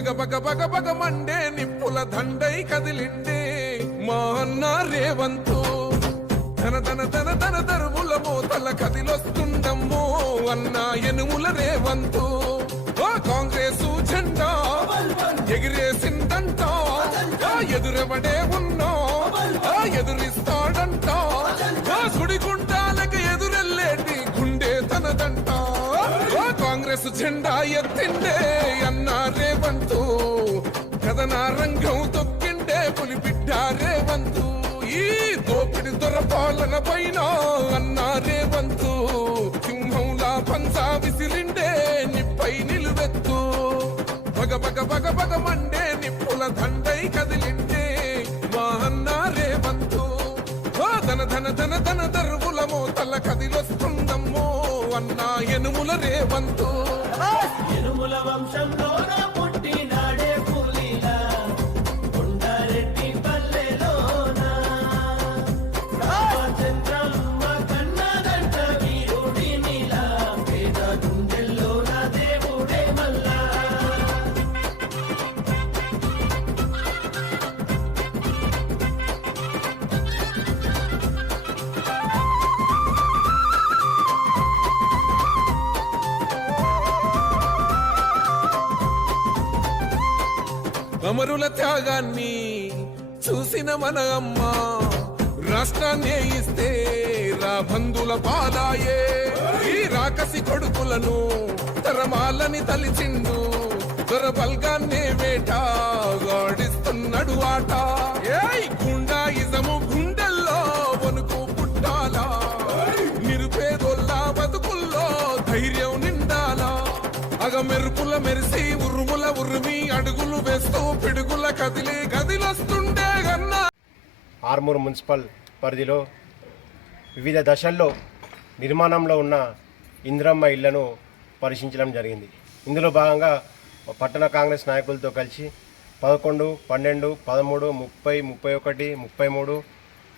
బగ బగ బగ బగ Monday నిప్పుల దండై కదిలిండే మా అన్న రేవంతు ధన ధన ధన ధన దరువుల మోతల కదిలొస్తుండమ్మో అన్న ఎనుముల రేవంతు కాంగ్రెస్ జెండా ఎగిరేసిందంట ఎదురెవడే ఉన్నా ఎదురిస్తాడంట సుడిగుండాలకి ఎదురెళ్ళేటి గుండె తనదంట కాంగ్రెస్ జెండా ఎత్తిండే అన్న రేవంతు కథన రంగం తొక్కిండే పులిబిడ్డ రేవంతు ఈ దోపిడి దొరపాలన పైన అన్న రేవంతు సింహంలా పంచా విసిరిండే నిప్పై నిలువెత్తు బగ బగ బగ బగ మండే నిప్పుల దండై కదిలిండే మా అన్న రేవంతు ధన ధన ధన ధన దరువుల మోతల కదిలొస్తుందమ్మో అన్న ఎనుముల రేవంతు ఎనుముల వంశంలో పుట్టినాడే పులిలా కొండారెడ్డి పల్లెలోన రామచంద్రమ్మ కన్నదంట వీరుడినిలా పేద గుండెల్లోన దేవుడే మల్లా అమరుల త్యాగాన్ని చూసిన మన అమ్మ రాష్ట్రాన్ని ఇస్తే రా బంధుల పాలాయే ఈ రాకసి కొడుకులను తరమాలని తలిచిండు దొరబల్గాన్నే వేటాడిస్తున్నాడు ఆట ఏయ్ గుండాయిజము గుండెల్లో వణుకు పుట్టాలా నిరుపేదోళ్ళ బతుకుల్లో ధైర్యం నిండాలా అగ మెరుపుల మెరిసి ఉరుముల ఉరిమి అడుగులు వేస్తూ పిడుగుల కదిలి గదిలొస్తుండే గన్నా. ఆర్మూర్ మున్సిపల్ పరిధిలో వివిధ దశల్లో నిర్మాణంలో ఉన్న ఇందిరమ్మ ఇళ్లను పరిశీలించడం జరిగింది. ఇందులో భాగంగా పట్టణ కాంగ్రెస్ నాయకులతో కలిసి 11, 12, 13, 30, 31, 33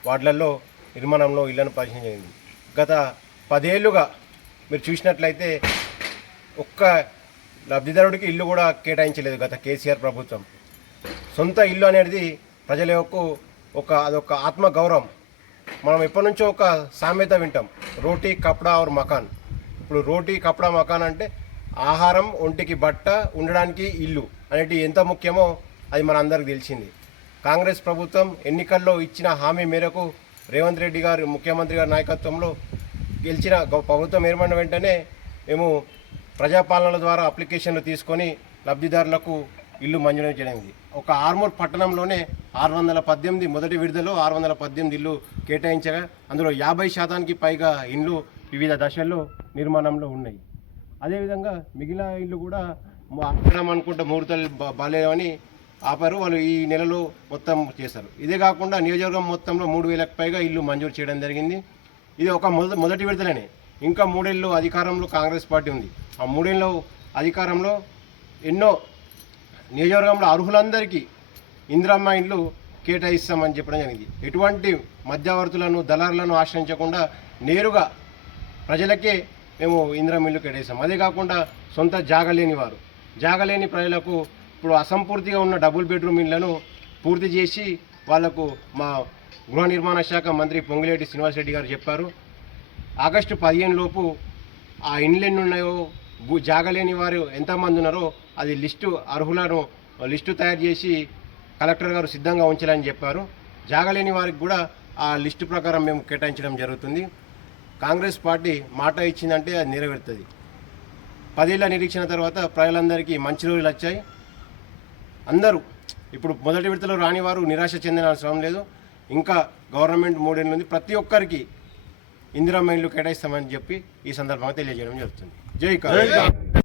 వార్డులలో నిర్మాణంలో ఇళ్లను పరిశీలించడం జరిగింది. గత 10 ఏళ్లుగా మీరు చూసినట్లయితే ఒక్క లబ్ధిదారుడికి ఇల్లు కూడా కేటాయించలేదు గత కేసీఆర్ ప్రభుత్వం. సొంత ఇల్లు అనేది ప్రజల యొక్క అదొక ఆత్మగౌరవం. మనం ఎప్పటి నుంచో ఒక సామెత వింటాం, రోటీ కపడా और మకాన్. ఇప్పుడు రోటీ కపడా మకాన్ అంటే ఆహారం, ఒంటికి బట్ట, ఉండడానికి ఇల్లు అనేటి ఎంత ముఖ్యమో అది మన అందరికి తెలిసింది. కాంగ్రెస్ ప్రభుత్వం ఎన్నికల్లో ఇచ్చిన హామీ మేరకు రేవంత్ రెడ్డి గారు ముఖ్యమంత్రి గారి నాయకత్వంలో గెలిచిన ప్రభుత్వం ఏర్పడిన వెంటనే మేము ప్రజాపాలనల ద్వారా అప్లికేషన్లు తీసుకొని లబ్ధిదారులకు ఇల్లు మంజూరు చేయడానికి ఒక ఆర్మూర్ పట్టణంలోనే 618 మొదటి విడుదలలో 618 ఇల్లు కేటాయించగా అందులో 50% పైగా ఇల్లు వివిధ దశల్లో నిర్మాణంలో ఉన్నాయి. అదేవిధంగా మిగిలిన ఇల్లు కూడా అనుకుంటే ముహూర్తాలు బాలేవని ఆపారు. వాళ్ళు ఈ నెలలో మొత్తం చేశారు. ఇదే కాకుండా నియోజకవర్గం మొత్తంలో 3000కు పైగా ఇల్లు మంజూరు చేయడం జరిగింది. ఇది ఒక మొదటి విడుదలనే. ఇంకా 3 ఏళ్ళు అధికారంలో కాంగ్రెస్ పార్టీ ఉంది. ఆ 3 ఏళ్ళు అధికారంలో ఎన్నో నియోజకవర్గంలో అర్హులందరికీ ఇందిరమ్మ ఇండ్లు కేటాయిస్తామని చెప్పడం జరిగింది. ఎటువంటి మధ్యవర్తులను దళారులను ఆశ్రయించకుండా నేరుగా ప్రజలకే మేము ఇందిరమ్మ ఇల్లు కేటాయిస్తాం. అదే కాకుండా సొంత జాగలేని ప్రజలకు ఇప్పుడు అసంపూర్తిగా ఉన్న డబుల్ బెడ్రూమ్ ఇళ్లను పూర్తి చేసి వాళ్లకు మా గృహ నిర్మాణ శాఖ మంత్రి పొంగులేటి శ్రీనివాసరెడ్డి గారు చెప్పారు. ఆగస్టు 15 లోపు ఆ ఇండ్లు ఎన్ని ఉన్నాయో, జాగలేని వారు ఎంతమంది ఉన్నారో అది అర్హులను లిస్టు తయారు చేసి కలెక్టర్ గారు సిద్ధంగా ఉంచాలని చెప్పారు. జాగలేని వారికి కూడా ఆ లిస్టు ప్రకారం మేము కేటాయించడం జరుగుతుంది. కాంగ్రెస్ పార్టీ మాట ఇచ్చిందంటే అది నెరవేరుతుంది. 10 ఏళ్ల నిరీక్షణ తర్వాత ప్రజలందరికీ మంచి రోజులు వచ్చాయి. అందరూ ఇప్పుడు మొదటి విడతలో రాని వారు నిరాశ చెందిన అవసరం లేదు. ఇంకా గవర్నమెంట్ 3 ఏళ్ళ నుండి ప్రతి ఒక్కరికి ఇందిరమ్మ ఇల్లు కేటాయిస్తామని చెప్పి ఈ సందర్భంగా తెలియజేయడం జరుగుతుంది. జై కాంగ్రెస్.